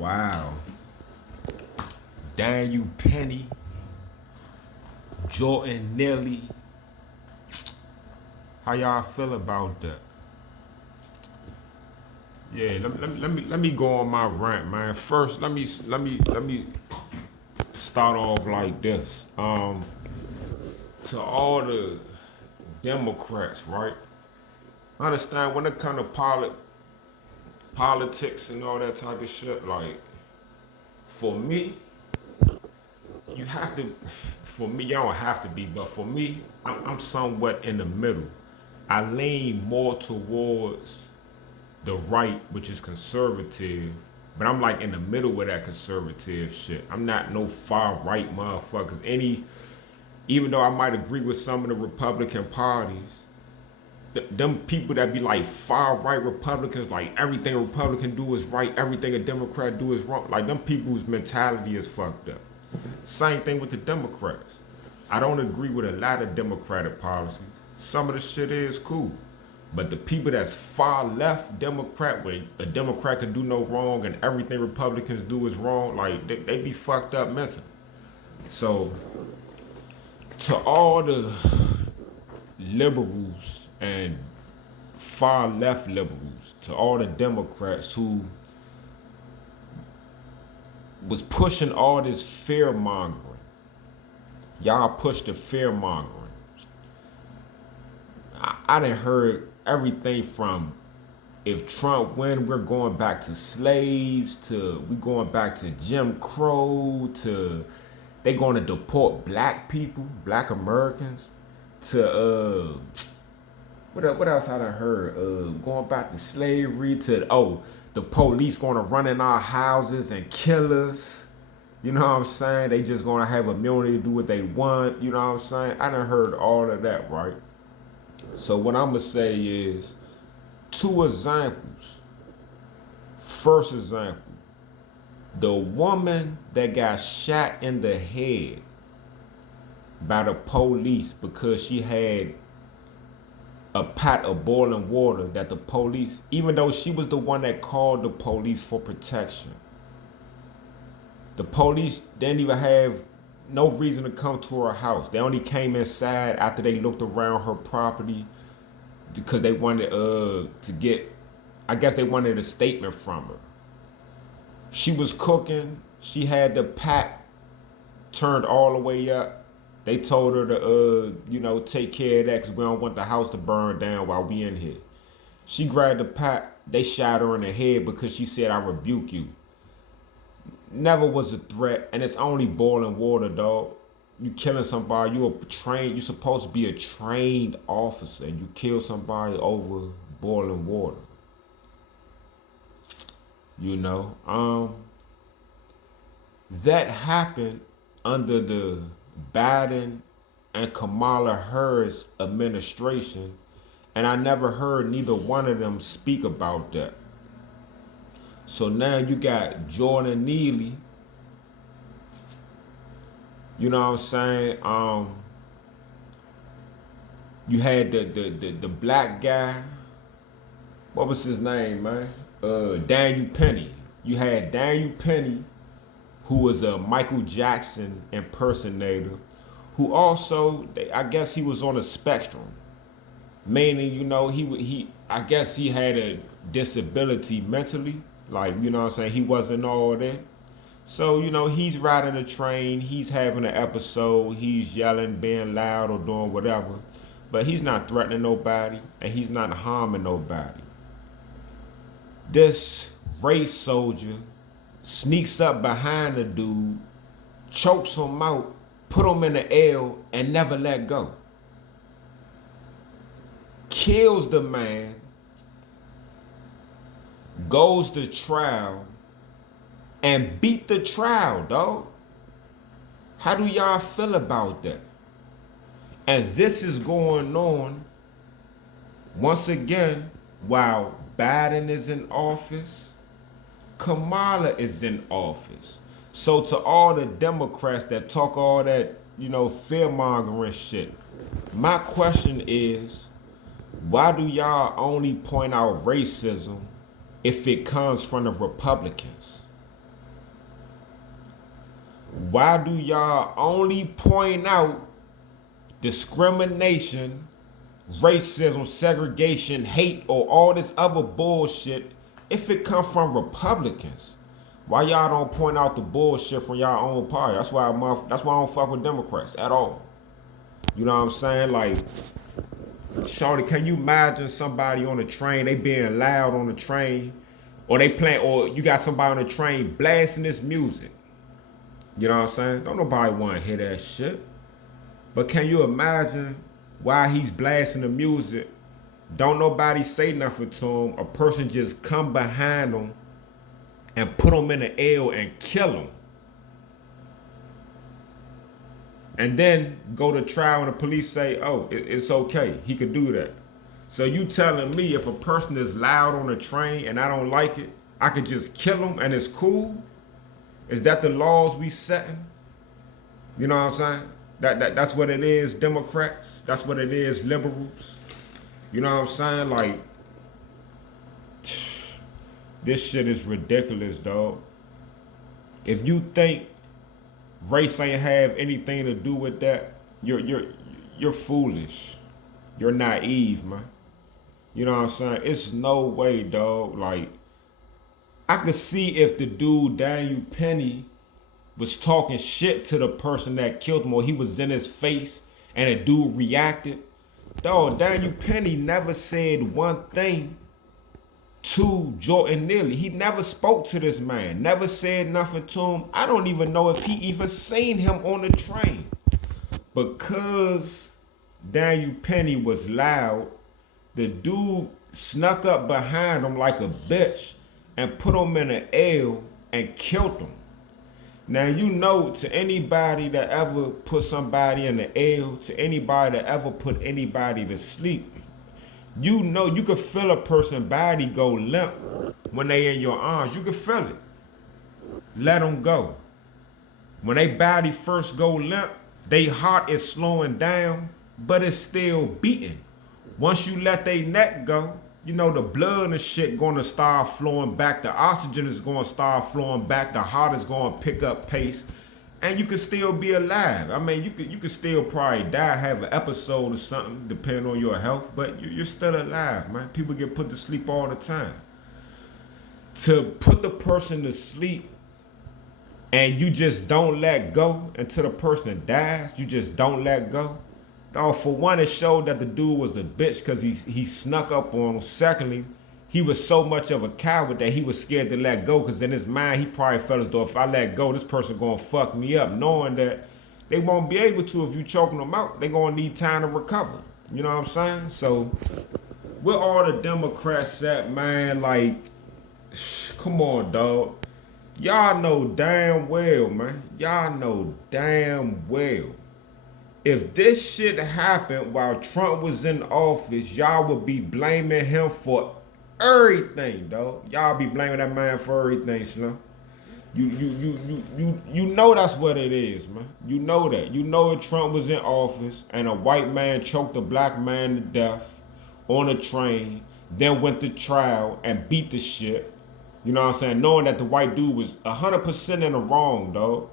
Wow. Daniel Penny, Jordan Neely. How y'all feel about that? Yeah, let me go on my rant, man. First, let me start off like this. To all the Democrats, right? I understand when it comes to politics and all that type of shit. Like, for me, you have to. For me, y'all don't have to be, but for me, I'm somewhat in the middle. I lean more towards the right, which is conservative, but I'm like in the middle with that conservative shit. I'm not no far right motherfuckers. Even though I might agree with some of the Republican parties, them people that be like far right Republicans, like everything a Republican do is right, everything a Democrat do is wrong. Like them people's mentality is fucked up. Same thing with the Democrats. I don't agree with a lot of Democratic policies. Some of the shit is cool. But the people that's far left Democrat, where a Democrat can do no wrong and everything Republicans do is wrong, like they be fucked up mentally. So to all the liberals and far left liberals, to all the Democrats who was pushing all this fear mongering, y'all push the fear mongering. I done heard everything from if Trump win, we're going back to slaves, to we going back to Jim Crow, to they going to deport black people, black Americans, to what else I done heard? Going back to slavery, to the police going to run in our houses and kill us. You know what I'm saying? They just going to have immunity to do what they want. You know what I'm saying? I done heard all of that, right? So what I'm gonna say is two examples. First example, the woman that got shot in the head by the police because she had a pot of boiling water that the police, even though she was the one that called the police for protection, the police didn't even have no reason to come to her house. They only came inside after they looked around her property because they wanted to get, I guess they wanted a statement from her. She was cooking. She had the pot turned all the way up. They told her to take care of that because we don't want the house to burn down while we in here. She grabbed the pot. They shot her in the head because she said, "I rebuke you." Never was a threat, and it's only boiling water, dog. You killing somebody, you're supposed to be a trained officer, and you kill somebody over boiling water. You know, that happened under the Biden and Kamala Harris administration, and I never heard neither one of them speak about that. So now you got Jordan Neely. You know what I'm saying? You had the black guy. What was his name, man? Daniel Penny. You had Daniel Penny, who was a Michael Jackson impersonator, who also, I guess he was on a spectrum. Meaning, I guess he had a disability mentally. Like, you know what I'm saying? He wasn't all that. So, he's riding a train, he's having an episode, he's yelling, being loud, or doing whatever. But he's not threatening nobody, and he's not harming nobody. This race soldier sneaks up behind the dude, chokes him out, put him in the L, and never let go. Kills the man, goes to trial, and beat the trial, dog. How do y'all feel about that? And this is going on, once again, while Biden is in office, Kamala is in office. So to all the Democrats that talk all that, fear-mongering shit, my question is, why do y'all only point out racism if it comes from the Republicans? why do y'all only point out discrimination, racism, segregation, hate, or all this other bullshit if it come from Republicans? Why y'all don't point out the bullshit from y'all own party? That's why I don't fuck with Democrats at all. You know what I'm saying? Like, shorty, can you imagine somebody on the train, they being loud on the train, or they playing, or you got somebody on the train blasting this music? You know what I'm saying? Don't nobody want to hear that shit. But can you imagine while he's blasting the music, don't nobody say nothing to him, a person just come behind him and put him in the L and kill him? And then go to trial and the police say, oh, it's okay, he could do that. So you telling me if a person is loud on a train and I don't like it, I could just kill him and it's cool? Is that the laws we setting? You know what I'm saying? That's what it is, Democrats. That's what it is, liberals. You know what I'm saying? Like, this shit is ridiculous, dog. If you think race ain't have anything to do with that, you're foolish. You're naive, man. You know what I'm saying? It's no way, dog. Like, I could see if the dude Daniel Penny was talking shit to the person that killed him, or he was in his face and a dude reacted. Dog, Daniel Penny never said one thing to Jordan Neeley. He never spoke to this man, never said nothing to him. I don't even know if he even seen him on the train. Because Daniel Penny was loud, the dude snuck up behind him like a bitch and put him in an L and killed him. Now, you know, to anybody that ever put somebody in the L, to anybody that ever put anybody to sleep, you know you can feel a person's body go limp when they in your arms. You can feel it. Let them go. When they body first go limp, they heart is slowing down, but it's still beating. Once you let their neck go, you know the blood and shit gonna start flowing back. The oxygen is gonna start flowing back. The heart is gonna pick up pace, and you can still be alive. I mean, you could still probably die, have an episode or something, depending on your health, but you're still alive, man. People get put to sleep all the time. To put the person to sleep and you just don't let go until the person dies, you just don't let go. Now, for one, it showed that the dude was a bitch because he snuck up on him. Secondly, he was so much of a coward that he was scared to let go, because in his mind, he probably felt as though if I let go, this person gonna fuck me up, knowing that they won't be able to. If you choking them out, they gonna need time to recover. You know what I'm saying? So, where all the Democrats at, man? Like, come on, dog. Y'all know damn well, man. Y'all know damn well. If this shit happened while Trump was in office, y'all would be blaming him for everything, dog. Y'all be blaming that man for everything, Slim. You know that's what it is, man. You know that. You know if Trump was in office and a white man choked a black man to death on a train, then went to trial and beat the shit. You know what I'm saying? Knowing that the white dude was 100% in the wrong, dog.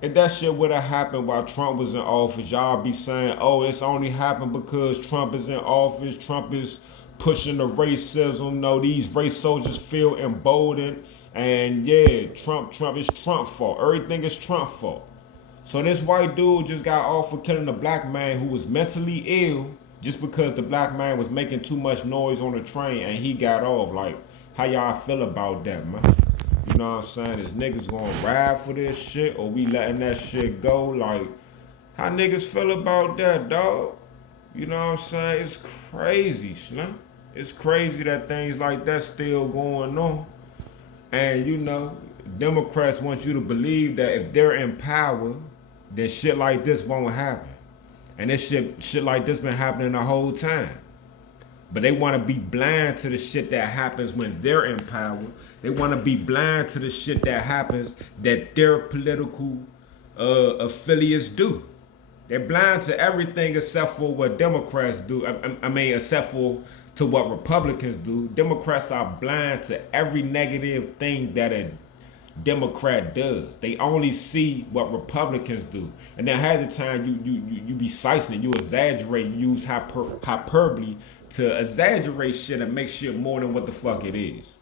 If that shit would have happened while Trump was in office, y'all be saying, oh, it's only happened because Trump is in office. Trump is pushing the racism. No, these race soldiers feel emboldened. And yeah, Trump is Trump's fault. Everything is Trump's fault. So this white dude just got off for killing a black man who was mentally ill just because the black man was making too much noise on the train and he got off. Like, how y'all feel about that, man? You know what I'm saying? Is niggas gonna ride for this shit, or we letting that shit go? Like, how niggas feel about that, dog? You know what I'm saying? It's crazy, Slim. It's crazy that things like that still going on. And, you know, Democrats want you to believe that if they're in power, then shit like this won't happen. And this shit like this been happening the whole time. But they want to be blind to the shit that happens when they're in power. They want to be blind to the shit that happens that their political affiliates do. They're blind to everything except for what Democrats do. I mean, except for to what Republicans do. Democrats are blind to every negative thing that Democrat does. They only see what Republicans do, and then half the time you be sicing it, you exaggerate, you use hyperbole to exaggerate shit and make shit more than what the fuck it is.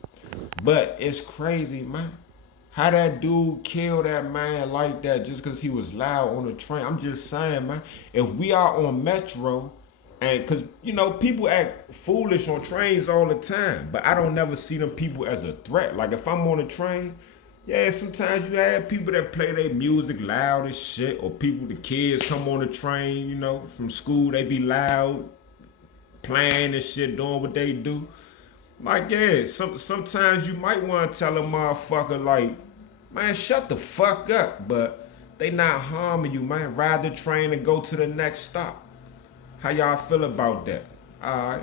But it's crazy, man. How that dude killed that man like that just because he was loud on the train. I'm just saying, man. If we are on Metro, and because people act foolish on trains all the time, but I don't never see them people as a threat. Like if I'm on a train, yeah, sometimes you have people that play their music loud as shit, or the kids come on the train, from school, they be loud, playing and shit, doing what they do. Like, yeah, sometimes you might want to tell a motherfucker, like, man, shut the fuck up, but they not harming you, man. Ride the train and go to the next stop. How y'all feel about that? All right.